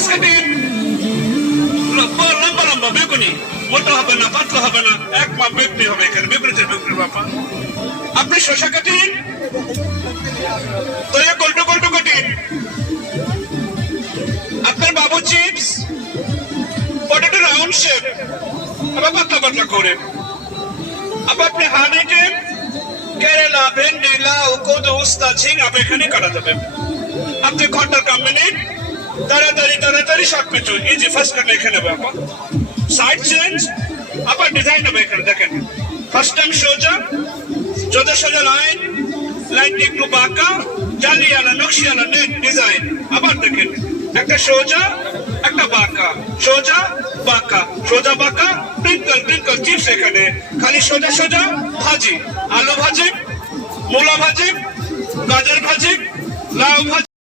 ফাঁসকাটি লম্বা লম্বা বেগুনি, মোটা হবে না, পাতলা হবে না, এক মাপ বেগুনি হবে এখানে, বেগুনিতে বেগুনি বাপা। আপনি শসা কাটিন, তো গোল্টো গোল্টো কাটিন। আপনার বাবু চিপস, পটেটো রাউন্ড শেপ, আবার পাতলা পাতলা করে। আবার আপনি হানি ডিম, কেরালা, ভেন্ডি, লাউ, কদু, উস্তা, ঝিঙা এখানে কাটা যাবে। আপনি ঘন্টার কাম মিনিট, তাড়াতাড়ি সবকিছু ইজি ফার্স্ট কাটলে এখানে বাবা। সাইড চেঞ্জ, আবার ডিজাইন হবে এখানে দেখেন। ফার্স্ট টাইম সোজা সোজা সোজা লাইন, লাইনটি একটু বাঁকা, জালিয়ালা নকশিয়ালা নেট ডিজাইন। আবার দেখেন একটা সোজা একটা বাঁকা, সোজা বাঁকা, সোজা বাঁকা, টুইঙ্কল টুইঙ্কল চিপস এখানে। খালি সোজা সোজা ভাজি, আলু ভাজি, মূলা ভাজি, গাজর ভাজি, লাউ ভাজি।